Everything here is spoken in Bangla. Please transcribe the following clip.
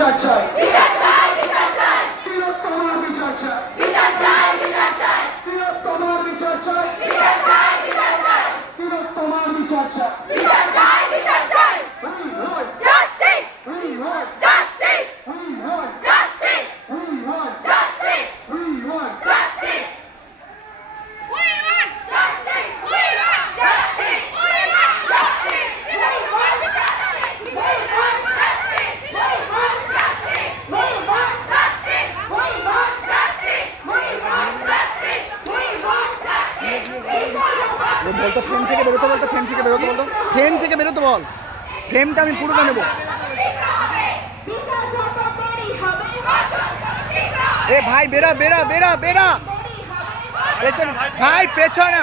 বিচার চাই, বিচার চাই, বিচার চাই, তিলোত্তমার বিচার চাই, বিচার চাই, বিচার চাই, তিলোত্তমার বিচার চাই, বিচার চাই, বিচার চাই, তিলোত্তমার বিচার চাই। বিচার চাই, বিচার চাই। We want Justice, we want justice, we want justice, we want justice, we want justice. We want justice. We want justice. We want justice. We want justice. We want justice. We want justice. We want justice. We want justice. We want justice. We want justice. বলতো ফ্রেম থেকে বেরোতে, বলতো ফ্রেম থেকে বেরোতে, বলতো ফ্রেম থেকে বেরোতে বল। ফ্রেমটা আমি পুরোটা নেবো। এ ভাই বেরা বেরা বেরা বেরা, পেছনে ভাই, পেছনে।